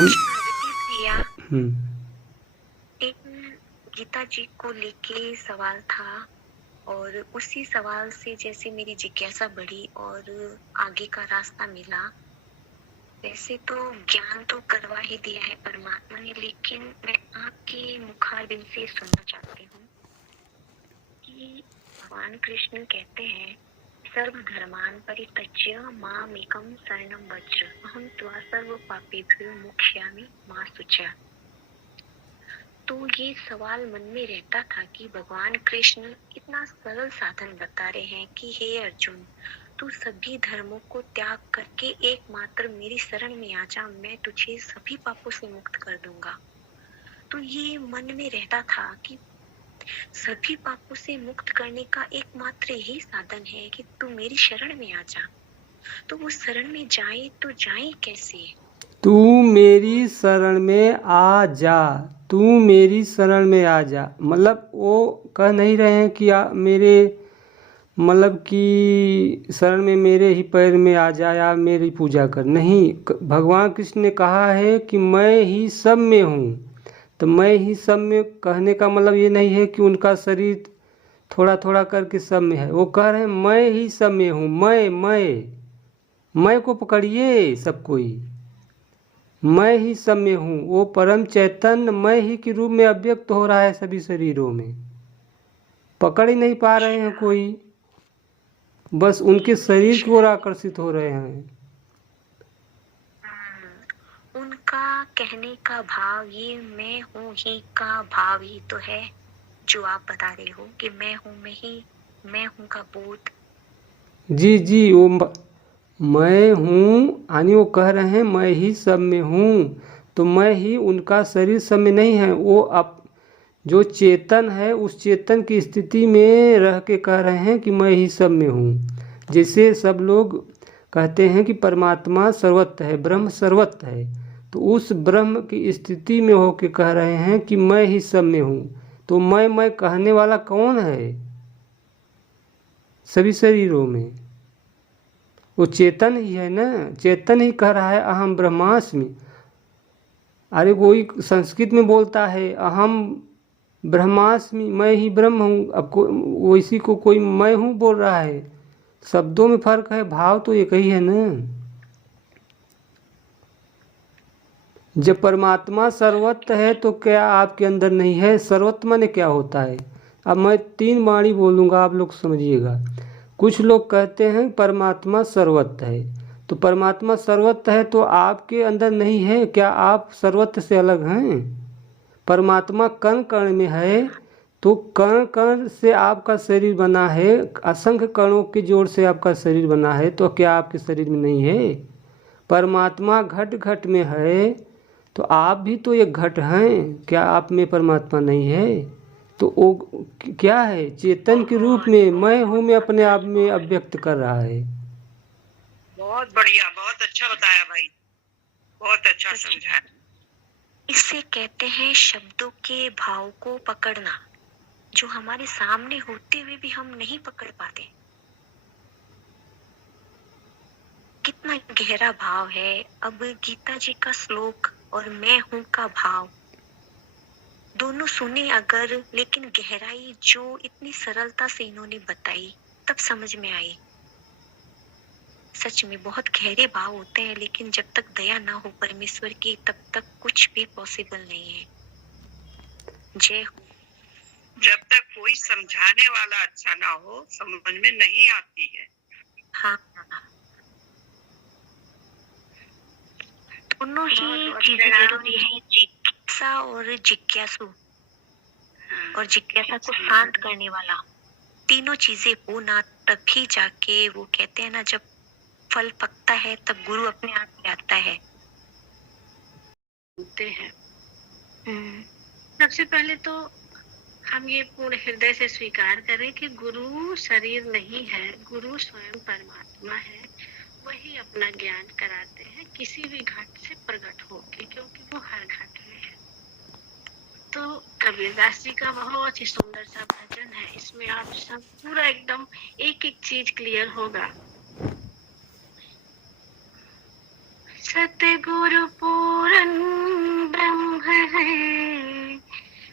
भैया, हम्म। एक गीता जी को लेके सवाल था और उसी सवाल से जैसे मेरी जिज्ञासा बढ़ी और आगे का रास्ता मिला। वैसे तो ज्ञान तो करवा ही दिया है परमात्मा ने, लेकिन मैं आपके मुखारबिन से सुनना चाहती हूँ कि भगवान कृष्ण कहते हैं सर्वधर्मान् परित्यज्य मामेकं शरणं व्रज अहं त्वा सर्व पापेभ्यो मोक्ष्यामि मा शुचः। तो ये सवाल मन में रहता था कि भगवान कृष्ण इतना सरल साधन बता रहे हैं कि हे अर्जुन, तू सभी धर्मों को त्याग करके एकमात्र मेरी शरण में आ जा, मैं तुझे सभी पापों से मुक्त कर दूंगा। तो ये मन में रहता था कि सभी पापों से मुक्त करने का एकमात्र यही साधन है कि तू मेरी शरण में आ जा। तो वो शरण में जाए तो जाए कैसे? तू मेरी शरण में आ जा, तू मेरी शरण में आ जा, मतलब वो कह नहीं रहे हैं कि मेरे मतलब कि शरण में मेरे ही पैर में आ जा या मेरी पूजा कर। नहीं, भगवान कृष्ण ने कहा है कि मैं ही सब में हूँ। तो मैं ही सब में कहने का मतलब ये नहीं है कि उनका शरीर थोड़ा थोड़ा करके सब में है। वो कह रहे हैं मैं ही सब में हूँ। मैं को पकड़िए सब कोई, मैं ही सब में हूँ। वो परम चैतन्य मैं ही के रूप में अव्यक्त हो रहा है सभी शरीरों में, पकड़ ही नहीं पा रहे हैं कोई, बस उनके शरीर की ओर आकर्षित हो रहे हैं। उनका कहने का भाव ये मैं हूँ ही का भाव ही तो है जो आप बता रहे हो कि मैं हूँ, मैं हूँ का बोध। जी जी, वो मैं हूँ यानी वो कह रहे हैं मैं ही सब में हूँ। तो मैं ही, उनका शरीर सब में नहीं है। वो अब जो चेतन है उस चेतन की स्थिति में रह के कह रहे हैं कि मैं ही सब में हूँ। जैसे सब लोग कहते हैं कि परमात्मा सर्वत्र है, ब्रह्म सर्वत्र है, तो उस ब्रह्म की स्थिति में होके कह रहे हैं कि मैं ही सब में हूँ। तो मैं कहने वाला कौन है सभी शरीरों में? वो चेतन ही है ना, चेतन ही कह रहा है अहम ब्रह्मास्मि। अरे कोई संस्कृत में बोलता है अहम ब्रह्मास्मि, मैं ही ब्रह्म हूँ। अब वो इसी को कोई मैं हूँ बोल रहा है। शब्दों में फर्क है, भाव तो एक ही है ना। जब परमात्मा सर्वत्र है तो क्या आपके अंदर नहीं है? सर्वत्र माने क्या होता है? अब मैं 3 वाणी बोलूँगा, आप लोग समझिएगा। कुछ लोग कहते हैं परमात्मा सर्वत्र है, तो परमात्मा सर्वत्र है तो आपके अंदर नहीं है क्या? आप सर्वत्र से अलग हैं? परमात्मा कण कण में है, तो कण कण से आपका शरीर बना है, असंख्य कणों के जोड़ से आपका शरीर बना है, तो क्या आपके शरीर में नहीं है? परमात्मा घट घट में है, तो आप भी तो एक घट हैं, क्या आप में परमात्मा नहीं है? तो वो क्या है? चेतन के रूप में मैं हूँ में अपने आप में अव्यक्त कर रहा है। बहुत बढ़िया, बहुत अच्छा बताया भाई, बहुत अच्छा समझाया। इसे कहते हैं शब्दों के भाव को पकड़ना, जो हमारे सामने होते हुए भी हम नहीं पकड़ पाते। कितना गहरा भाव है। अब गीता जी का श्लोक और मैं हूँ का भाव दोनों सुने अगर, लेकिन गहराई जो इतनी सरलता से इन्होंने बताई तब समझ में आई। सच में बहुत गहरे भाव होते हैं, लेकिन जब तक दया ना हो परमेश्वर की तब तक कुछ भी पॉसिबल नहीं है। जय हो। जब तक कोई समझाने वाला अच्छा ना हो समझ में नहीं आती है। हाँ, दोनों ही चीजें जरूरी है, जिज्ञासा और जिज्ञासु, और जिज्ञासा को शांत करने वाला। तीनों चीजें हो ना तभी जाके वो कहते हैं ना, जब फल पकता है तब गुरु अपने आप में आता है। होते हैं। सबसे पहले तो हम ये पूर्ण हृदय से स्वीकार करें कि गुरु शरीर नहीं है, गुरु स्वयं परमात्मा है। वही अपना ज्ञान कराते हैं किसी भी घट से प्रकट होके, क्योंकि वो हर घट में है। तो कबीरदास जी का बहुत ही सुंदर सा भजन है, इसमें आप सब पूरा एकदम एक एक चीज क्लियर होगा। सतगुरु पूरन ब्रह्म है,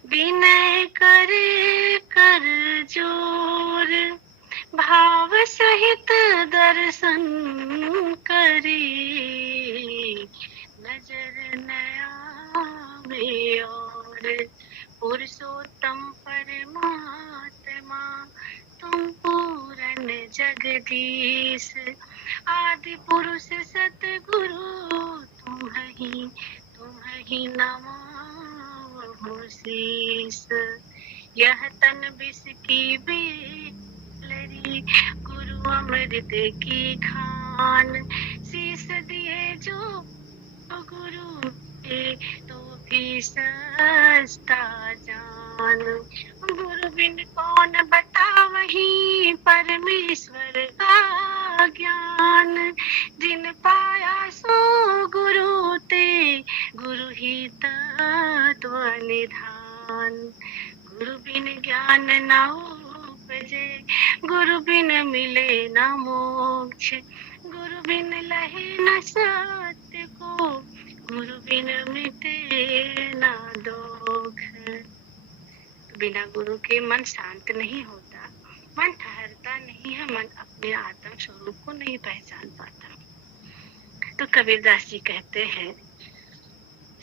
विनय करे कर जोर, भाव सहित दर्शन करे, नजर नया में और। पुरुषोत्तम परमात्मा तुम पूरन जगदीश, आदि पुरुष सतगुरु तुम ही नमो शीस। यह तन विष की बेलरी, गुरु अमृत की खान, शीस दिए जो गुरु के तो भी सस्ता जान। गुरु बिन कौन बतावही परमेश्वर का ज्ञान, जिन पाया सो गुरु ते गुरु ही तत्व निधान। गुरु बिन ज्ञान न उपजे, गुरु बिन मिले न मोक्ष, गुरु बिन लहे न सत्य को, गुरु बिन मिटे न दोष। बिना गुरु के मन शांत नहीं होता, मन ठहरता नहीं है, मन अपने आत्म स्वरूप को नहीं पहचान पाता। तो कबीरदास जी कहते हैं,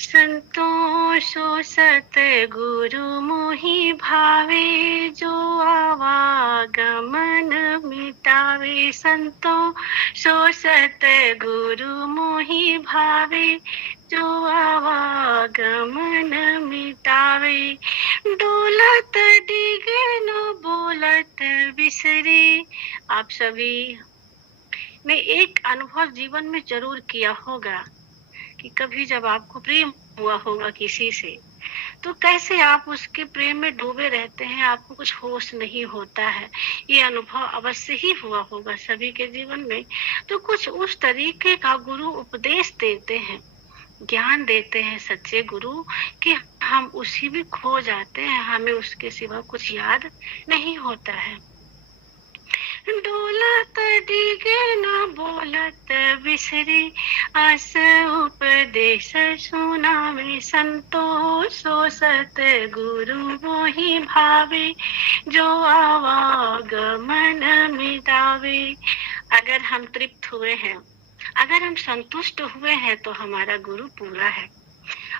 संतोषो सतगुरु मोहि भावे, जो आवागमन मिटावे। संतोषो सतगुरु मोहि भावे, जो आवागमन मिटावे। डोलत डिगे न बोलत बिसरे। आप सभी ने एक अनुभव जीवन में जरूर किया होगा कि कभी जब आपको प्रेम हुआ होगा किसी से, तो कैसे आप उसके प्रेम में डूबे रहते हैं, आपको कुछ होश नहीं होता है। ये अनुभव अवश्य ही हुआ होगा सभी के जीवन में। तो कुछ उस तरीके का गुरु उपदेश देते हैं, ज्ञान देते हैं सच्चे गुरु, कि हम उसी में खो जाते हैं, हमें उसके सिवा कुछ याद नहीं होता है। डोलत डिगे न बोलत बिसरे, अस उपदेश सुनावे। संतोषो सतगुरु मोहि भावे, जो आवागमन मिटावे। अगर हम तृप्त हुए हैं, अगर हम संतुष्ट हुए हैं, तो हमारा गुरु पूरा है।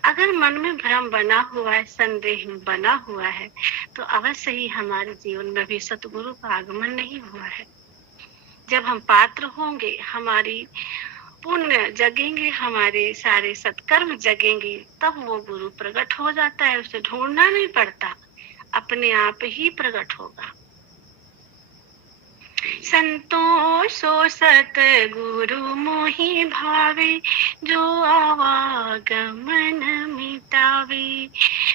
अगर मन में भ्रम बना हुआ है, संदेह बना हुआ है, तो अवश्य ही हमारे जीवन में भी सतगुरु का आगमन नहीं हुआ है। जब हम पात्र होंगे, हमारी पुण्य जगेंगे, हमारे सारे सत्कर्म जगेंगे, तब वो गुरु प्रकट हो जाता है। उसे ढूंढना नहीं पड़ता, अपने आप ही प्रकट होगा। संतोषो सतगुरु मोहि भावे, जो आवागमन मिटावे।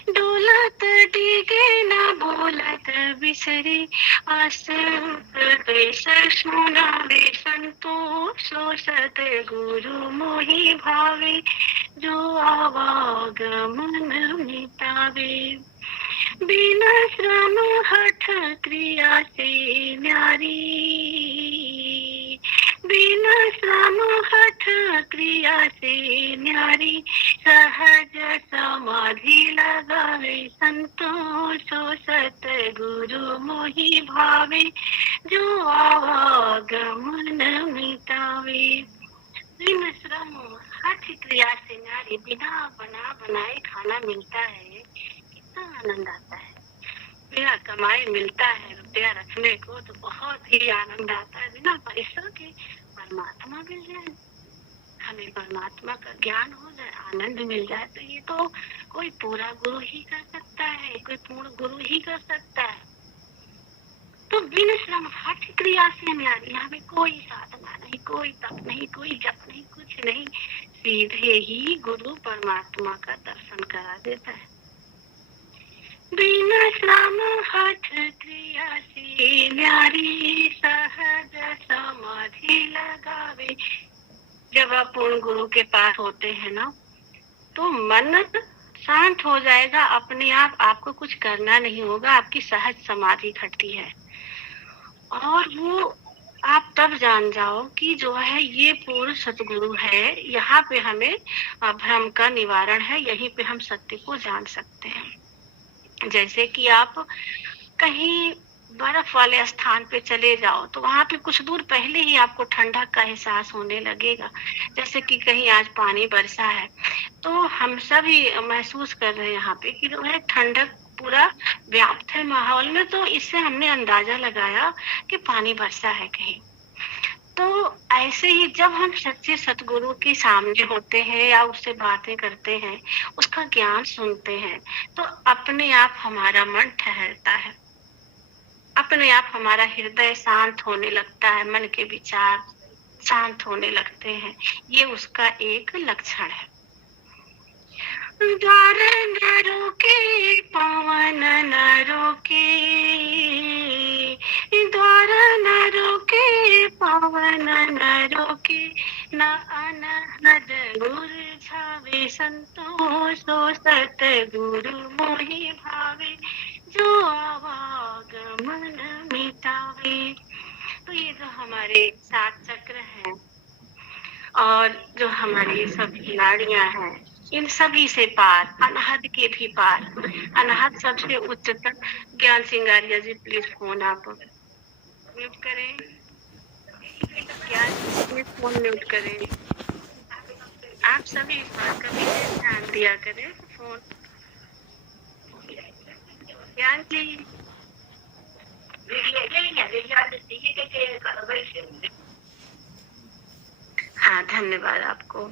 डोलत डिगे न बोलत बिसरे, आस उपदेश सुनावे। संतोषो सतगुरु मोहि भावे, जो आवागमन मिटावे। बिना श्रम हठ क्रिया से न्यारी, बिना श्रम हठ क्रिया से न्यारी, सहज समाधि लगावे। संतोषो सतगुरु मोहि भावे, जो आवागमन मिटावे। बिना श्रम हठ क्रिया से न्यारी, बिना बनाए खाना मिलता है, आनंद आता है। बिना कमाई मिलता है रुपया रखने को, तो बहुत ही आनंद आता है। बिना पैसा के परमात्मा मिल जाए, हमें परमात्मा का ज्ञान हो जाए, आनंद मिल जाए, तो ये तो कोई पूरा गुरु ही कर सकता है, कोई पूर्ण गुरु ही कर सकता है। तो बिन श्रम हठ क्रिया से न्यारी, हमें कोई साधना नहीं, कोई तप नहीं, कोई जप नहीं, कुछ नहीं, सीधे ही गुरु परमात्मा का दर्शन करा देता है। बिना श्रम हठ क्रिया से न्यारी, सहज समाधि लगावे। जब आप पूर्ण गुरु के पास होते हैं ना, तो मन शांत हो जाएगा अपने आप, आपको कुछ करना नहीं होगा, आपकी सहज समाधि घटती है। और वो आप तब जान जाओ कि जो है ये पूर्ण सतगुरु है। यहाँ पे हमें भ्रम का निवारण है, यहीं पे हम सत्य को जान सकते हैं। जैसे कि आप कहीं बर्फ वाले स्थान पे चले जाओ तो वहां पे कुछ दूर पहले ही आपको ठंडक का एहसास होने लगेगा। जैसे कि कहीं आज पानी बरसा है तो हम सभी महसूस कर रहे हैं यहाँ पे कि जो है ठंडक पूरा व्याप्त है माहौल में, तो इससे हमने अंदाजा लगाया कि पानी बरसा है कहीं। तो ऐसे ही जब हम सच्चे सतगुरु के सामने होते हैं या उससे बातें करते हैं, उसका ज्ञान सुनते हैं, तो अपने आप हमारा मन ठहरता है, अपने आप हमारा हृदय शांत होने लगता है, मन के विचार शांत होने लगते हैं। ये उसका एक लक्षण है। द्वार न रोके पवन न रोके, द्वार न रोके पवन न रोके, न अनहद मुरझावे संतोषो सतगुरु मोहि भावे, जो आवागमन मिटावे। तो ये जो हमारे 7 चक्र हैं और जो हमारी सब नाड़ियां हैं, इन सभी से पार, अनहद के भी पार, अनहद सबसे उच्चतम। ज्ञान सिंगारिया जी प्लीज फोन आप म्यूट करें। ज्ञान प्लीज फोन म्यूट करें। आप सभी इस बात का विशेष ध्यान दिया करें। फोन ज्ञान जी हाँ, धन्यवाद आपको।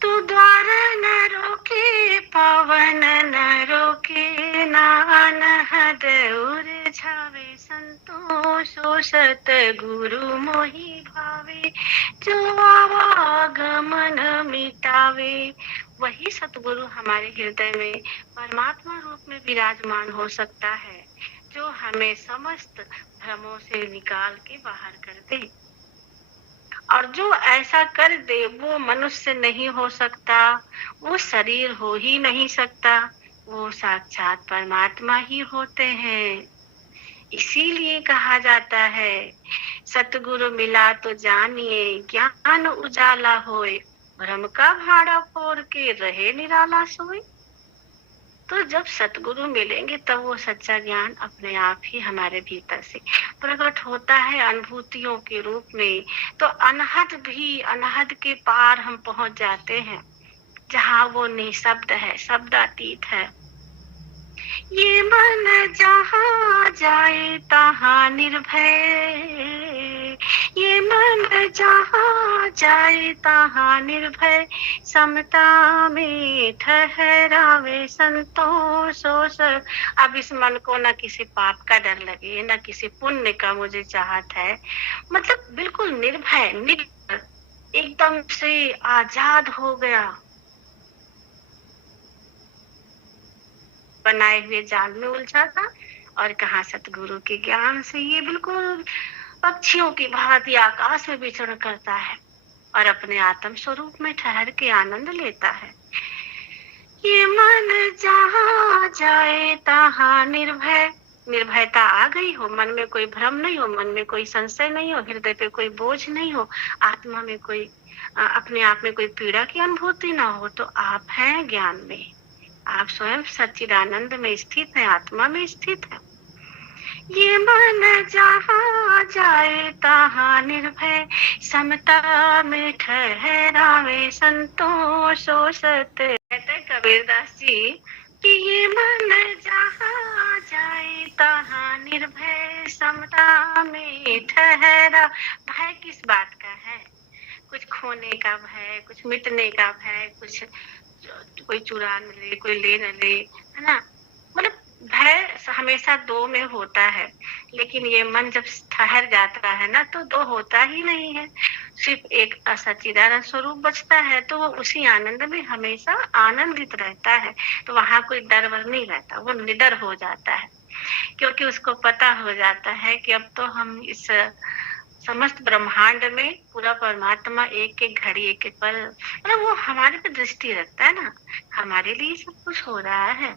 तो द्वार न रोके पवन न रोके, न अनहद उरझावे संतोषो सतगुरु मोहि भावे, जो आवागमन मिटावे। वही सतगुरु हमारे हृदय में परमात्मा रूप में विराजमान हो सकता है, जो हमें समस्त भ्रमों से निकाल के बाहर कर दे। और जो ऐसा कर दे वो मनुष्य नहीं हो सकता, वो शरीर हो ही नहीं सकता, वो साक्षात परमात्मा ही होते हैं। इसीलिए कहा जाता है सतगुरु मिला तो जानिए, ज्ञान उजाला होए, भ्रम का भाड़ा फोड़ के रहे निराला सोए। तो जब सतगुरु मिलेंगे तब वो सच्चा ज्ञान अपने आप ही हमारे भीतर से प्रकट होता है अनुभूतियों के रूप में। तो अनहद भी, अनहद के पार हम पहुंच जाते हैं, जहाँ वो निशब्द है, शब्दातीत है। ये मन जहाँ जाए तहाँ निर्भय, ये मन जहाँ जाए तहाँ निर्भय, समता में ठहरावे संतोषो। अब इस मन को न किसी पाप का डर लगे, न किसी पुण्य का मुझे चाहत है, मतलब बिल्कुल निर्भय, निर्भय, एकदम से आजाद हो गया, बनाए हुए जाल में उलझा था। और कहा सतगुरु के ज्ञान से ये बिल्कुल पक्षियों की भांति आकाश में विचरण करता है और अपने आत्म स्वरूप में ठहर के आनंद लेता है। ये मन जहाँ जाए तहाँ निर्भय, निर्भयता आ गई हो, मन में कोई भ्रम नहीं हो, मन में कोई संशय नहीं हो, हृदय पे कोई बोझ नहीं हो, आत्मा में कोई अपने आप में कोई पीड़ा की अनुभूति ना हो, तो आप हैं ज्ञान में, आप स्वयं सच्चिदानंद में स्थित है, आत्मा में स्थित है। ये मन जहाँ जाए तहाँ निर्भय, समता में ठहरावे संतोषो सत। कहते कबीरदास जी कि ये मन जहाँ जाए तहाँ निर्भय, समता में ठहरा। भय किस बात का है? कुछ खोने का भय, कुछ मिटने का भय, कुछ कोई चुरा न ले, कोई ले न ले, है ना। मतलब भय हमेशा दो में होता है, लेकिन ये मन जब ठहर जाता है ना तो दो होता ही नहीं है, सिर्फ एक असच्चिदानंद स्वरूप बचता है। तो वो उसी आनंद में हमेशा आनंदित रहता है, तो वहां कोई डर वर नहीं रहता, वो निडर हो जाता है, क्योंकि उसको पता हो जाता है कि अब तो हम इस समस्त ब्रह्मांड में पूरा परमात्मा एक एक घड़ी, एक एक पल, मतलब वो हमारे पे दृष्टि रखता है ना, हमारे लिए सब कुछ हो रहा है।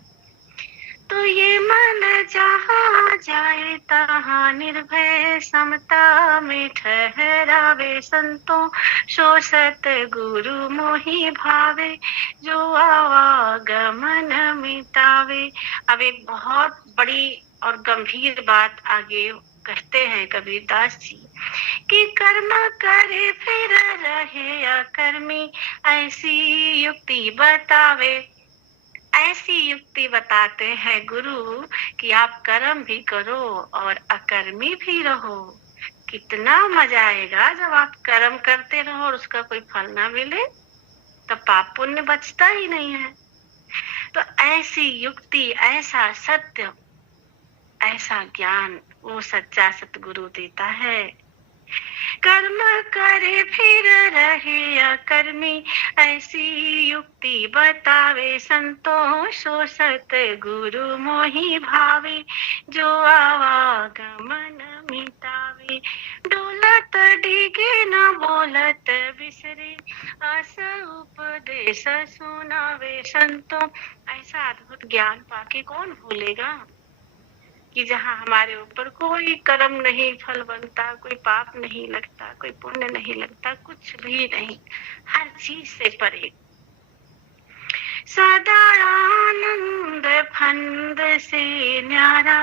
तो ये मन जहाँ जाए तहाँ निर्भय समता में ठहरावे संतों सो सतगुरु मोहि भावे जो आवागमन मिटावे। अब एक बहुत बड़ी और गंभीर बात आगे कहते हैं कबीरदास जी कि कर्म करे फिर रहे अकर्मी ऐसी युक्ति बतावे। ऐसी युक्ति बताते हैं गुरु कि आप कर्म भी करो और अकर्मी भी रहो। कितना मजा आएगा जब आप कर्म करते रहो और उसका कोई फल ना मिले, तो पाप पुण्य बचता ही नहीं है। तो ऐसी युक्ति, ऐसा सत्य, ऐसा ज्ञान वो सच्चा सतगुरु देता है। कर्म करे फिर रहे अकर्मी ऐसी युक्ति बतावे संतों सो सतगुरु मोहि भावे जो आवागमन मिटावे। डोलत डिगे न बोलत बिसरे अस उपदेश सुनावे संतों। ऐसा अद्भुत ज्ञान पाके कौन भूलेगा कि जहाँ हमारे ऊपर कोई कर्म नहीं फल बनता, कोई पाप नहीं लगता, कोई पुण्य नहीं लगता, कुछ भी नहीं, हर चीज से परे। सदा आनंद फंद से न्यारा,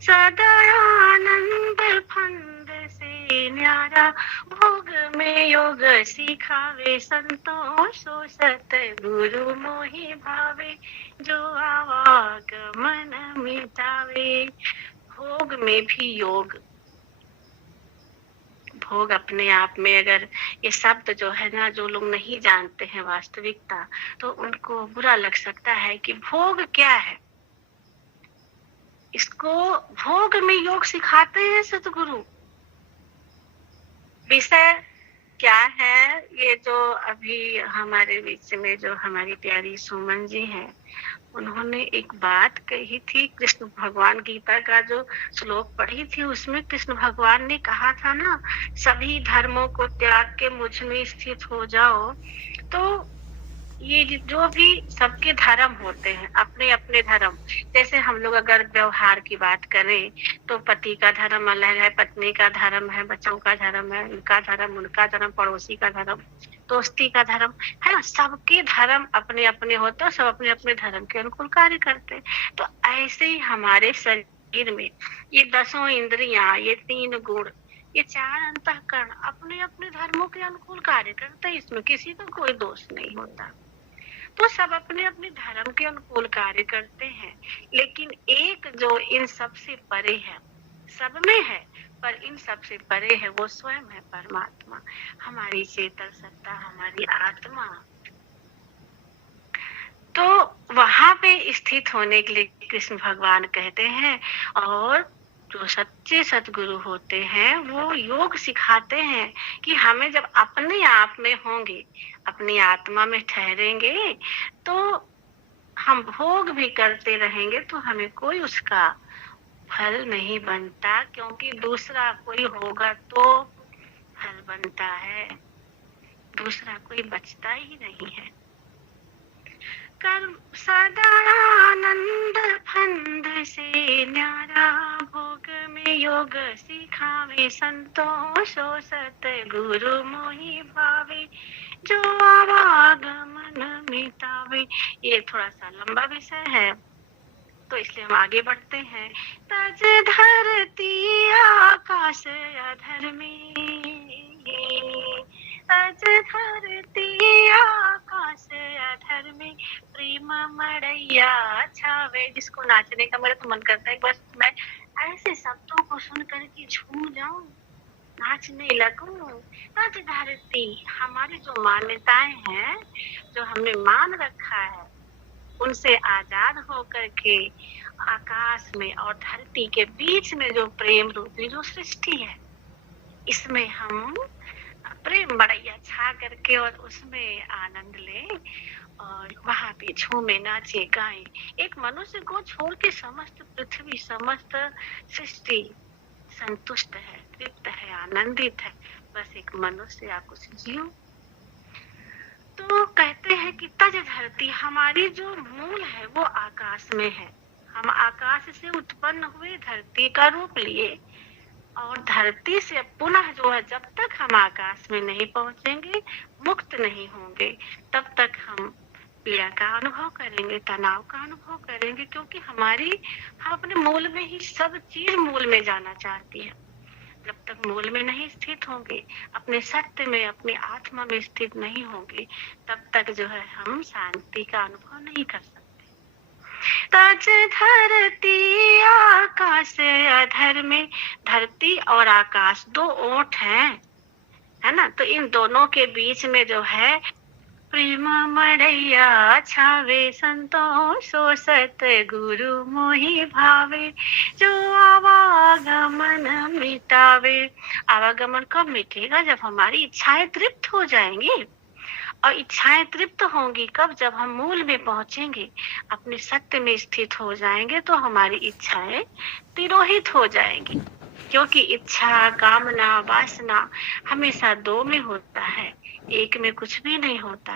सदा आनंद फंद से न्यारा भोग में योग सिखावे संतों सो सतगुरु मोहि भावे जो आवागमन मिटावे। भोग में भी योग। भोग अपने आप में, अगर ये शब्द जो है ना, जो लोग नहीं जानते हैं वास्तविकता, तो उनको बुरा लग सकता है कि भोग क्या है। इसको भोग में योग सिखाते हैं सतगुरु। विषय क्या है, ये जो अभी हमारे बीच में जो हमारी प्यारी सुमन जी हैं, उन्होंने एक बात कही थी। कृष्ण भगवान गीता का जो श्लोक पढ़ी थी, उसमें कृष्ण भगवान ने कहा था ना, सभी धर्मों को त्याग के मुझ में स्थित हो जाओ। तो ये जो भी सबके धर्म होते हैं, अपने अपने धर्म, जैसे हम लोग अगर व्यवहार की बात करें तो पति का धर्म अलग है, पत्नी का धर्म है, बच्चों का धर्म है, उनका धर्म, पड़ोसी का धर्म, दोस्ती का धर्म है ना। सबके धर्म अपने अपने होते हैं, सब अपने अपने धर्म के अनुकूल कार्य करते हैं। तो ऐसे ही हमारे शरीर में ये 10 इंद्रियां, ये 3 गुण, ये 4 अंतःकरण अपने अपने धर्मों के अनुकूल कार्य करते हैं। इसमें किसी का कोई दोष नहीं होता। तो सब अपने अपने धर्म के अनुकूल कार्य करते हैं, लेकिन एक जो इन सब से परे है, सब में है पर इन सब से परे है, वो स्वयं है परमात्मा, हमारी चेतन सत्ता, हमारी आत्मा। तो वहां पे स्थित होने के लिए कृष्ण भगवान कहते हैं, और जो सच्चे सतगुरु होते हैं वो योग सिखाते हैं कि हमें जब अपने आप में होंगे, अपनी आत्मा में ठहरेंगे, तो हम भोग भी करते रहेंगे तो हमें कोई उसका फल नहीं बनता, क्योंकि दूसरा कोई होगा तो फल बनता है, दूसरा कोई बचता ही नहीं है। कर्म सदा आनंद फंद से न्यारा भोग में योग सिखावे संतों सो सतगुरु मोहि भावे जो आवागमन मिटावे। ये थोड़ा सा लंबा विषय है, तो इसलिए हम आगे बढ़ते हैं। तज धरती आकाश अधर में, तज धरती आकाश अधर में प्रेम मड़ैया छावे। जिसको नाचने का मेरा तो मन करता है, बस मैं ऐसे शब्दों को सुन करके झूम जाऊं, नाचने लगूं। तज धरती, हमारी जो मान्यताएं हैं, जो हमने मान रखा है, उनसे आजाद होकर के आकाश में और धरती के बीच में जो प्रेम रूपी जो सृष्टि है, इसमें हम प्रेम मड़ैया छा करके और उसमें आनंद लें और वहां पे झूमे, नाचे, गाएं। एक मनुष्य को छोड़ के समस्त पृथ्वी, समस्त सृष्टि संतुष्ट है, तृप्त है, आनंदित है। बस एक मनुष्य आप उसे जियो। तो कहते हैं कि तज धरती, हमारी जो मूल है वो आकाश में है। हम आकाश से उत्पन्न हुए, धरती का रूप लिए, और धरती से पुनः जो है, जब तक हम आकाश में नहीं पहुंचेंगे, मुक्त नहीं होंगे, तब तक हम पीड़ा का अनुभव करेंगे, तनाव का अनुभव करेंगे, क्योंकि हम अपने मूल में ही, सब चीज मूल में जाना चाहती है। जब तक मूल में नहीं स्थित होंगे, अपने सत्य में, अपनी आत्मा में स्थित नहीं होंगे, तब तक जो है हम शांति का अनुभव नहीं कर सकते। तज धरती आकाश अधर में, धरती और आकाश दो ओठ हैं, है ना। तो इन दोनों के बीच में जो है, प्रेम मड़ैया छावे संतो सो सत गुरु मोहि भावे, जो आवागमन मिटावे। आवागमन कब मिटेगा? जब हमारी इच्छाएं तृप्त हो जाएंगी। और इच्छाएं तृप्त होंगी कब? जब हम मूल में पहुंचेंगे, अपने सत्य में स्थित हो जाएंगे, तो हमारी इच्छाएं तिरोहित हो जाएंगी। क्योंकि इच्छा, कामना, वासना हमेशा दो में होता है, एक में कुछ भी नहीं होता।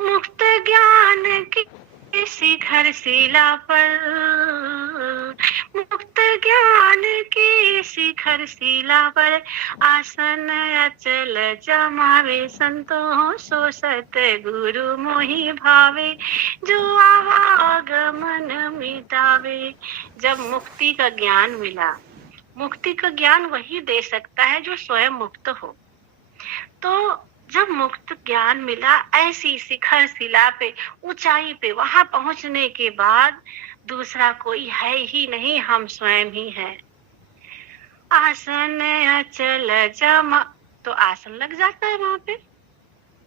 मुक्त ज्ञान की शिखर शिला पर, मुक्त ज्ञान की शिखर शिला पर, आसन अचल जमावे संतो सो सत गुरु मोहि भावे, जो आवागमन मिटावे। जब मुक्ति का ज्ञान मिला, मुक्ति का ज्ञान वही दे सकता है जो स्वयं मुक्त हो। तो जब मुक्त ज्ञान मिला, ऐसी शिखर शिला पे, ऊंचाई पे, वहां पहुंचने के बाद दूसरा कोई है ही नहीं, हम स्वयं ही हैं। आसन अचल जमा, तो आसन लग जाता है वहां पे।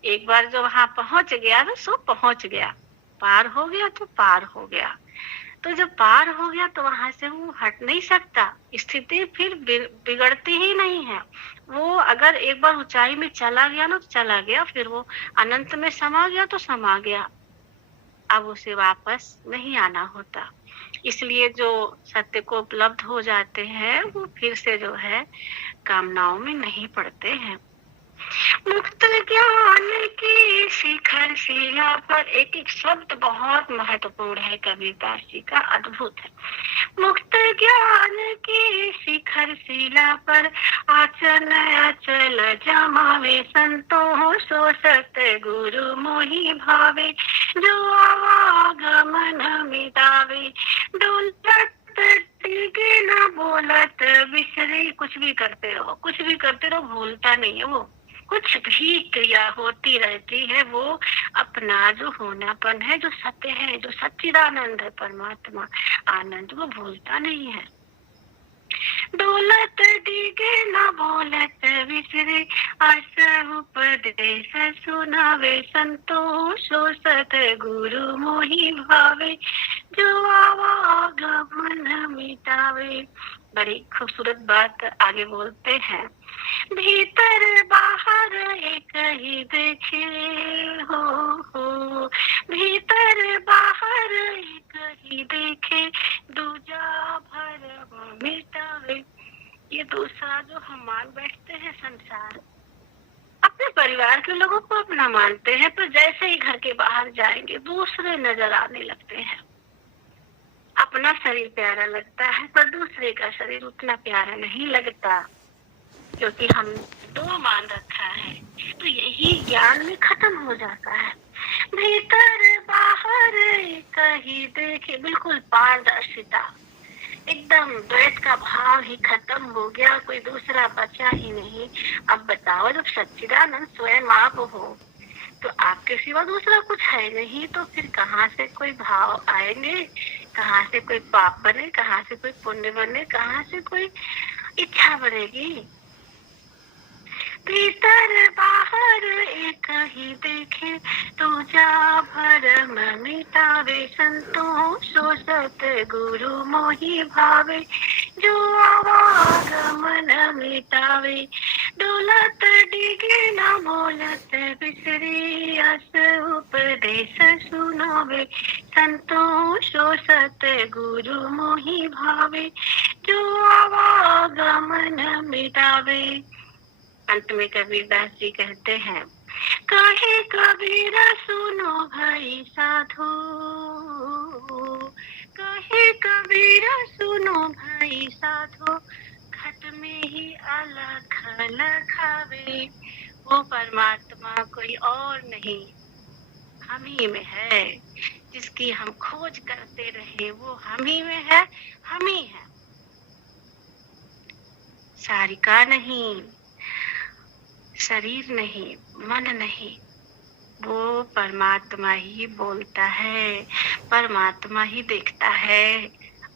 एक बार जो वहां पहुंच गया तो सो पहुंच गया, पार हो गया तो पार हो गया। तो जब पार हो गया तो वहां से वो हट नहीं सकता, स्थिति फिर बिगड़ती ही नहीं है। वो अगर एक बार ऊंचाई में चला गया ना, तो चला गया, फिर वो अनंत में समा गया तो समा गया, अब उसे वापस नहीं आना होता। इसलिए जो सत्य को उपलब्ध हो जाते हैं, वो फिर से जो है कामनाओं में नहीं पड़ते हैं। मुक्त ज्ञान की शिखर शिला पर, एक एक शब्द बहुत महत्वपूर्ण है, कबीरदास जी का अद्भुत है। मुक्त ज्ञान की शिखर शिला पर, आचल अचल जमावे संतो सो सत गुरु मोहि भावे, जो आवागमन मिटावे। डोलत टिके न बोलत बिसरे, कुछ भी करते रहो, कुछ भी करते रहो, भूलता नहीं है वो। कुछ भी क्रिया होती रहती है, वो अपना जो होनापन है, जो सत्य है, जो सच्चिदानंद है, परमात्मा आनंद, वो भूलता नहीं है। डोलत डिगे न बोलत विसरे, आस उपदेश सुनावे संतो सो सत गुरु मोहि भावे, जो आवागमन मिटावे। बड़ी खूबसूरत बात आगे बोलते हैं। भीतर बाहर एक ही देखे हो, भीतर बाहर एक ही देखे, दूजा भरम मिटावे। ये दूसरा जो हम मान बैठते हैं संसार, अपने परिवार के लोगों को अपना मानते हैं, पर जैसे ही घर के बाहर जाएंगे दूसरे नजर आने लगते हैं। अपना शरीर प्यारा लगता है, पर दूसरे का शरीर उतना प्यारा नहीं लगता, क्योंकि हम दो मान रखा है। तो यही ज्ञान में खत्म हो जाता है। भीतर बाहर कहीं देखे, बिल्कुल पारदर्शिता, एकदम द्वैत का भाव ही खत्म हो गया, कोई दूसरा बचा ही नहीं। अब बताओ, जब सच्चिदानंद स्वयं आप हो, तो आपके सिवा दूसरा कुछ है नहीं, तो फिर कहाँ से कोई भाव आएंगे, कहाँ से कोई पाप बने, कहाँ से कोई पुण्य बने, कहाँ से कोई इच्छा बनेगी। भीतर बाहर एक ही देखे, दूजा भरम मिटावे संतो सो सत गुरु मोहि भावे, जो आवागमन मिटावे। डोलत डिगे न बोलत बिसरे, अस उपदेश सुनावे संतो सो सत गुरु मोहि भावे, जो आवागमन मिटावे। अंत में कबीरदास जी कहते हैं, कहे कबीरा सुनो भाई साधो, कहे कबीरा सुनो भाई साधो, घट में ही अलख लखावे। वो परमात्मा कोई और नहीं, हम ही में है। जिसकी हम खोज करते रहे वो हम ही में है, हम ही है, सारिका नहीं, शरीर नहीं, मन नहीं। वो परमात्मा ही बोलता है, परमात्मा ही देखता है,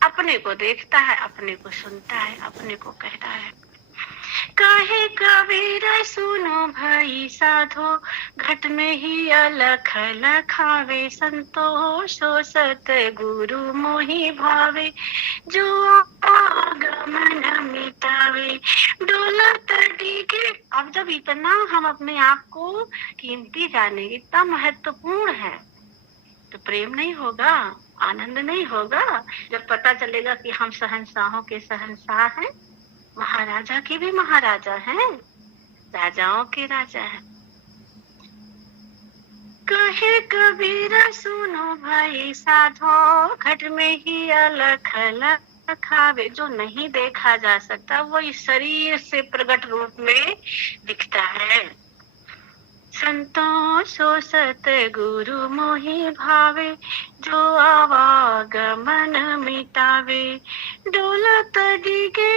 अपने को देखता है, अपने को सुनता है, अपने को कहता है। कहे कबीरा सुनो भाई साधो, घट में ही अलख लखावे। संतोष सत गुरु मोहि भावे, जो आगमन मिटावे। डोलत डीगे। अब जब इतना हम अपने आप को कीमती जाने, इतना महत्वपूर्ण है, तो प्रेम नहीं होगा, आनंद नहीं होगा। जब पता चलेगा कि हम शहंशाहों के शहंशाह हैं, महाराजा के भी महाराजा हैं, राजाओं के राजा हैं। कहे कबीरा सुनो भाई साधो, घट में ही अलख लखावे। जो नहीं देखा जा सकता वो इस शरीर से प्रकट रूप में दिखता है। संतोषो सत गुरु मोहि भावे, जो आवागमन मिटावे। डोलत डीगे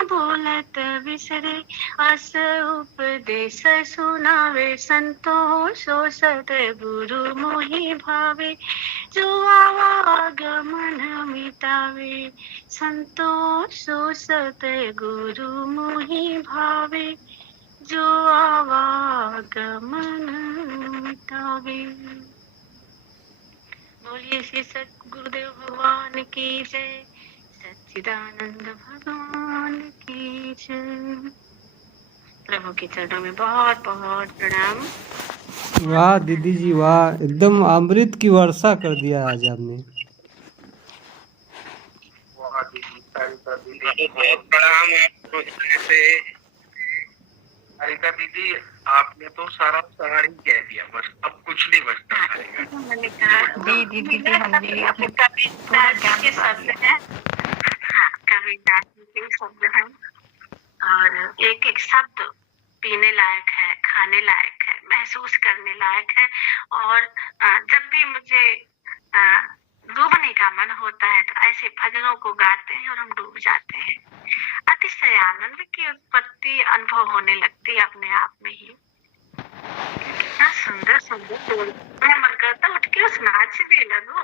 बोलत बिसरे, अस उपदेश सुनावे। संतोषो सत गुरु मोहि भावे, जो आवागमन मिटावे। संतोषो सत गुरु मोहि भावे, जो आवागमन मिटावे। बोलिए श्री सतगुरुदेव भगवान की जय, सच्चिदानंद भगवान की जय। प्रभु के चरणों में बहुत बहुत प्रणाम। वाह दीदी जी वाह, एकदम अमृत की वर्षा कर दिया आज आपने। वाह दीदी, बहुत प्रणाम आपको। सारिका दीदी, आपने तो सारा सारा ही कह दिया, बस अब कुछ नहीं बचता। मैंने कहा जी जी दीदी, हम भी अपने कबीरदास जी के शब्द हैं। हाँ, कबीरदास जी के शब्द हैं, और एक एक शब्द पीने लायक है, खाने लायक है, महसूस करने लायक है। और जब भी मुझे डूबने का मन होता है तो ऐसे भजनों को गाते हैं और हम डूब जाते हैं। अतिशय आनंद की उत्पत्ति अनुभव होने लगती है अपने आप में ही। कितना सुंदर सुंदर बोल, मन करता उठ के उस नाच भी लगो।